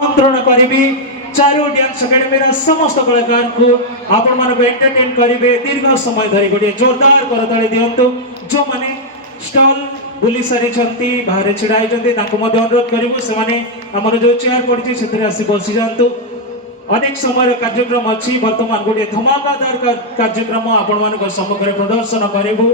आमंत्रण करी चारो डांस एकेडमी समस्त कलाकार को आपण मानक एंटरटेन करेंगे दीर्घ समय धरी गोटे जोरदार करताली दिंतु जो मैंने स्टॉल बुली सारी बाहर छिड़ा अनुरोध करूँ से आमर जो चेयर पड़ी से आसी बसी जातु अनेक समय कार्यक्रम अच्छी बर्तमान गोटे धमाकादार कार्यक्रम आपण मान सम्मुखें प्रदर्शन करूँ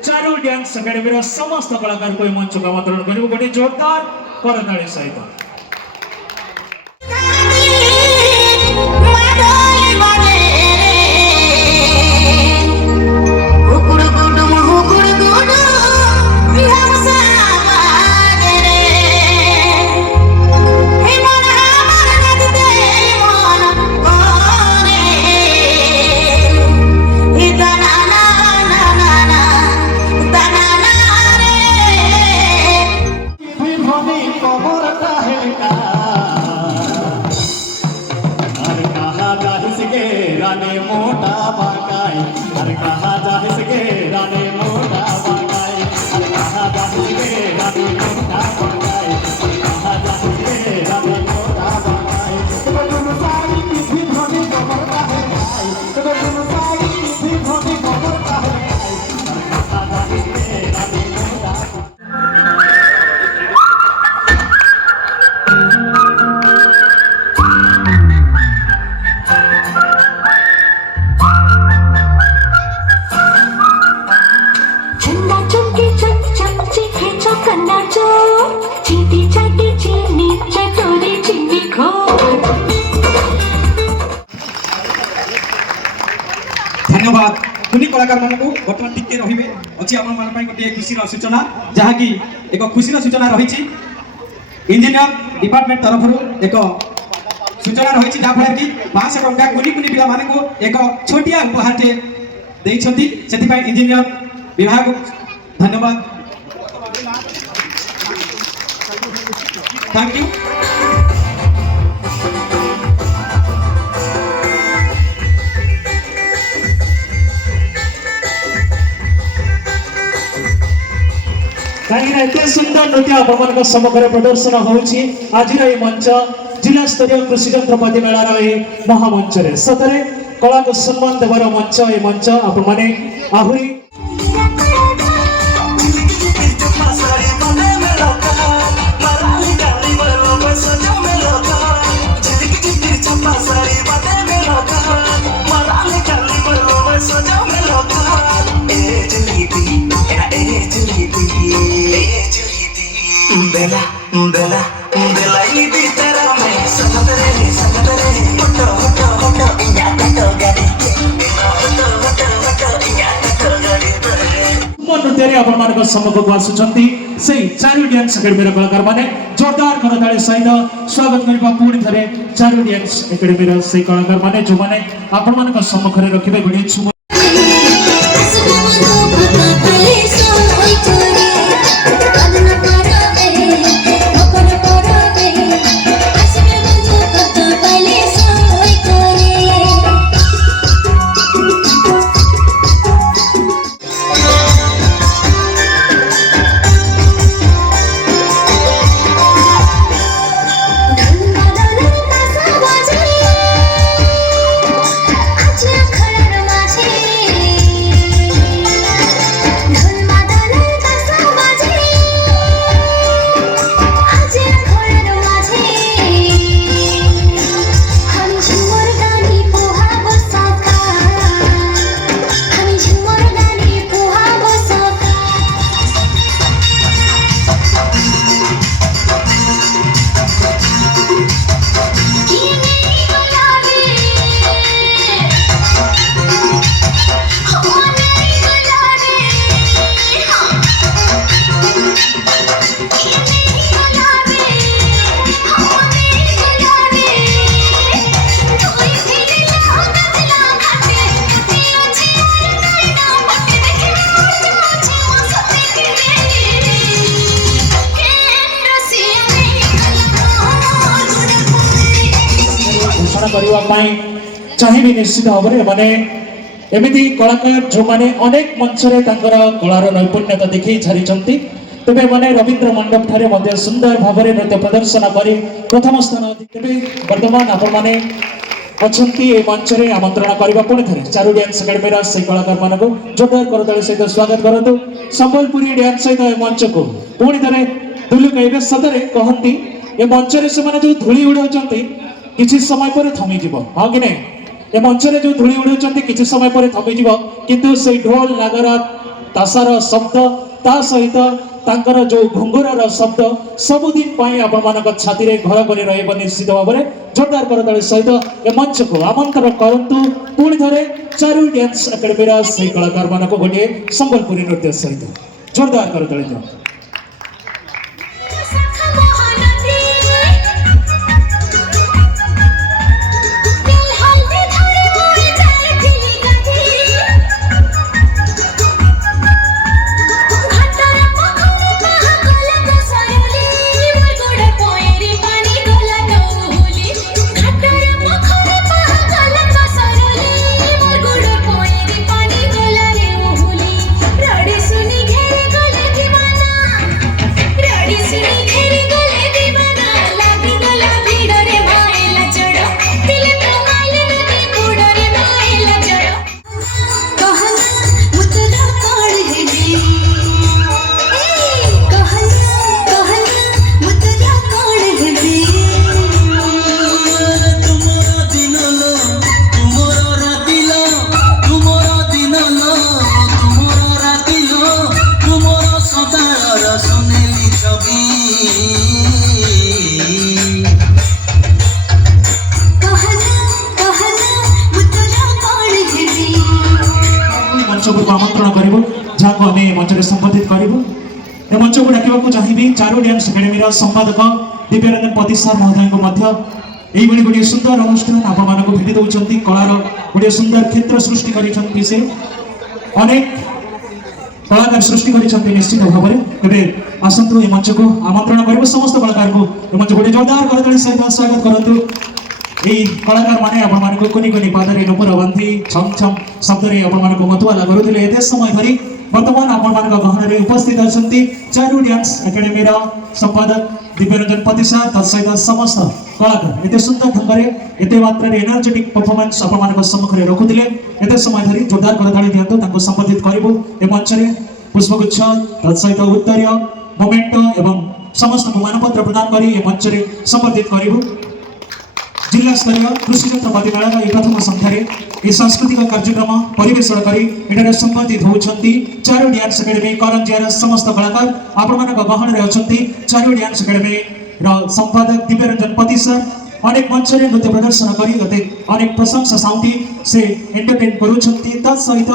चारो डांस एकेडमी समस्त कलाकार को मंच को आमंत्रण करूँ गोटे जोरदार करताली सहित धन्यवाद कुनी कलाकार मानक बर्तमान टिके रहिबे अछि आपन मान पई गोटे खुशी रो सूचना जहा कि एक खुशी रो सूचना रहिछि इंजीनियर डिपार्टमेंट तरफ रो एक सूचना रहिछि जा फले कि 500 टंका कुनी कुनी पिला मानक एक छोटिया उपहार टे देइछथि सेति पई इंजीनियर विभाग धन्यवाद थैंक यू कहीं एत सुंदर नृत्य आपण सम्मुखें प्रदर्शन होउछि आज मंच जिला स्तरीय कृषि यंत्रपाति मेलार महामंच रे सतरे कला को सम्मान देवार मंच ए मंच आपण माने आहुरी बेला बेला बेला ini तेरा मैं संग तेरे फोटो फोटो फोटो इया फोटो गाड़ी फोटो फोटो इया फोटो गाड़ी नृत्य आपण मान सम्मुख को आसुचंती से चारो डांस एकेडमी कलाकार माने जोरदार करताली सहित स्वागत करबा पूरी थरे चारो डांस एकेडमी से कलाकार माने जो माने आपण मान सम्मुख रे रखिबे गुडी चाहिए निश्चित भाव में माने एमती कलाकार जो माने अनेक मंच रे तांकर कलार नैपुण्यता देखै छारिचंती तेबे मैंने रवींद्र मंडप ठारे मध्य सुंदर भाव में नृत्य प्रदर्शन करी प्रथम स्थान तेबे वर्तमान आपण माने अच्छी ये मंच में आमंत्रण करने पुणी थे चारू डांस एकेडमी से कलाकार मानक जोरदार करताली सहित स्वागत करतु संबलपुरी डांस सहित ए मंच को पुणी थे दुलु कहे सतरे कहती ए मंच में से जो धूली उड़ाऊँ किसी समय पर थमीज हाँ कि नहीं ए मंच में जो धूली उड़ाऊँ किसी समय पर थमीज किंतु से ढोल नागरा तासार शब्द ता सहित तांकर जो घुंगुरार शब्द सबुदिन आपण मान छाती रे घर कर रही निश्चित भाव में जोरदार करताली सहित ए मंच को आमंत्रण करतु पुणी थे चारू डांस एकेडमी से कलाकार मान गोटे संबलपुरी नृत्य सहित जोरदार करताली दियंतु। आमंत्रण करूँ जहाँ को आम मंच में संबोधित करूँ ए मंच को डाक चाहिए चारू डांस एकेडमी संपादक दिव्यरंजन पति सार महोदय को गोटे सुंदर अनुष्ठान आपण को भेटी दौरान कलार गोटे सुंदर क्षेत्र सृष्टि कर से अनेक कलाकार सृष्टि कर निश्चित भाव में तेरे आसतु ए मंच को आमंत्रण करूँ समस्त कलाकार को ए मंच गोटे जोरदार करताली सहित स्वागत करूँ यही कलाकार माने आपण मानको कोनी कोनी पादरे नपुर बांधी छम छम शब्दरे आपण मानको मतवाला करुथिले एते समय धरी वर्तमान आपण मानको गहनरे उपस्थित अछंती चारू डांस एकेडमी रा संपादक दिव्यरंजन पति सार तत्सहित समस्त कलाकार एते सुंदर ढंगरे एते मात्रा एनर्जेटिक परफॉर्मेंस आपण मानको सम्मुखरे रखुथिले एते समय धरी जोरदार करताली दियंतु तांको संबोधित करबो ए मंच रे पुष्पगुच्छ तत्सहित उत्तरीय मोमेंटो एवं समस्त मानपत्र प्रदान करी ए मंच रे संबोधित करबो जिला स्तरीय कृषि छत्रपति मेला प्रथम संख्यार सांस्कृतिक कार्यक्रम परिवेषण कर संबोधित होती चारू डांस एकेडमी करंजियार समस्त कलाकार आपण मान गहन में अच्छा चारू डांस एकेडमी संपादक दिव्यरंजन पति सर अनेक मंच में नृत्य प्रदर्शन कर अनेक प्रशंसा साउंटी से एंटरटेन कर सहित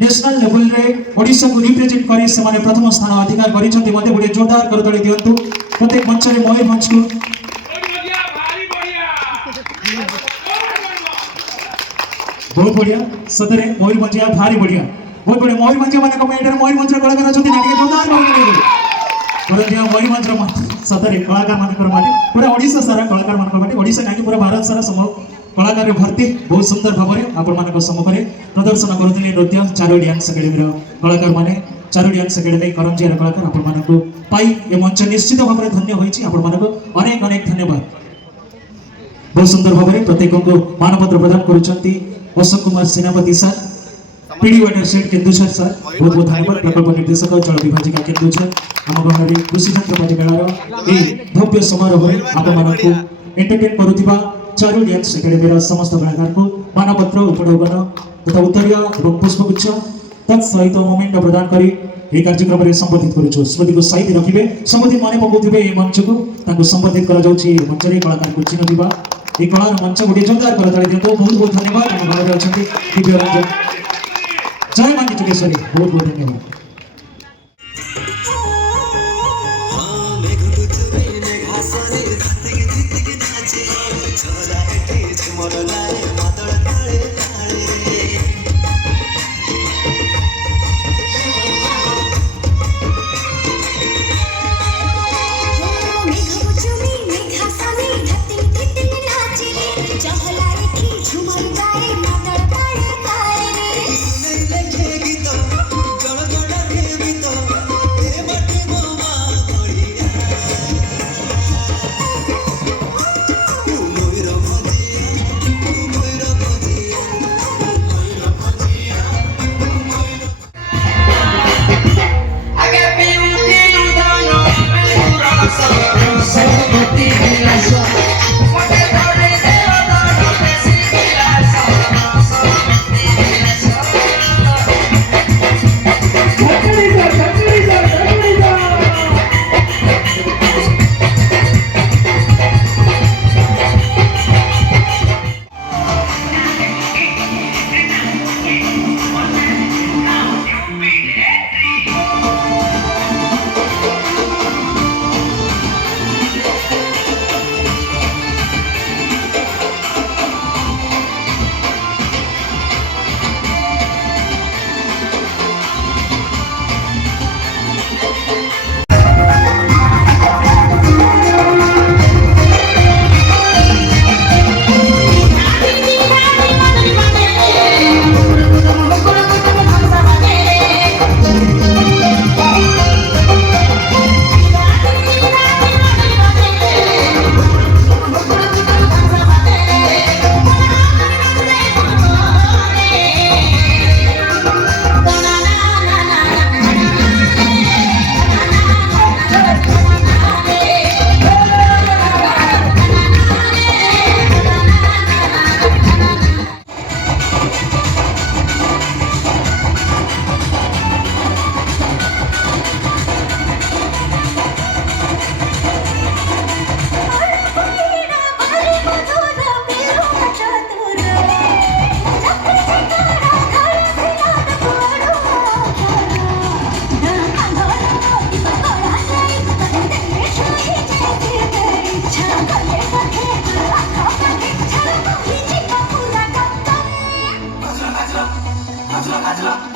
नेशनल लेवल रे ओडिशा को रिप्रेजेंट कर से प्रथम स्थान अधिकार कर गोटे जोरदार करताली दियंतु प्रत्येक मंच में मयूर मंच को बहुत बढ़िया सतरे मयूर मंजिया भारी बढ़िया बहुत बढ़िया मयूर मंजिया माने कमेंटर मयूर मंच कलाकार अछथि नाटिके जोरदार करदिया मयूर मंच सतरे कलाकार मानकर माने पूरा ओडिशा सारा कलाकार मानकर माने ओडिशा काकी पूरा भारत सारा सम कलाकार रे भर्ती बहुत सुंदर भाव में आपण मानक सम्मुखरे प्रदर्शन करथिले नृत्य चारू डांस एकेडमी रो कलाकार माने चारू डांस एकेडमी करंजिया कलाकार आपण मानक पाई ए मंच निश्चित भाव में धन्य होईची आपण मानक अनेक अनेक धन्यवाद बहुत सुंदर भाव में प्रत्येक को मानपत्र प्रदान करुछंती अशोक कुमार सेनापति sir PD water set Keonjhar sir बहुत बहुत धन्यवाद प्रकल्प निर्देशक जल विभाजिका केन्दुझर आम गाँव में कृषि छत्रपति मेलार यह भव्य समारोह में आपण मानक एंटरटेन करुथिबा चारू डांस एकेडमी समस्त कलाकार को मानपत्र उपढौकन तथा उत्तरीय एवं पुष्पगुच्छ तत्सहित मोमेंट प्रदान कर यह कार्यक्रम में संबोधित करुछु स्मृति को साइड रखिए सबुदिन मन पकाउथिबे ए मंच को संबोधित करा जाउछि मंच रे कलाकार को चिन्ह दिबा ये कलार मंच गोटे जोरदार करताली दियंतु बहुत बहुत धन्यवाद हम भाव में अछंती दिव्यरंजन जय मां चुकेश्वरी बहुत बहुत धन्यवाद। झुमर गाए मादर ताड़े ताड़े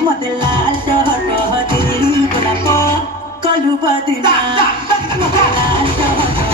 मते लाल डहर दिल गुलाब कलु बदिना मते लाल डहर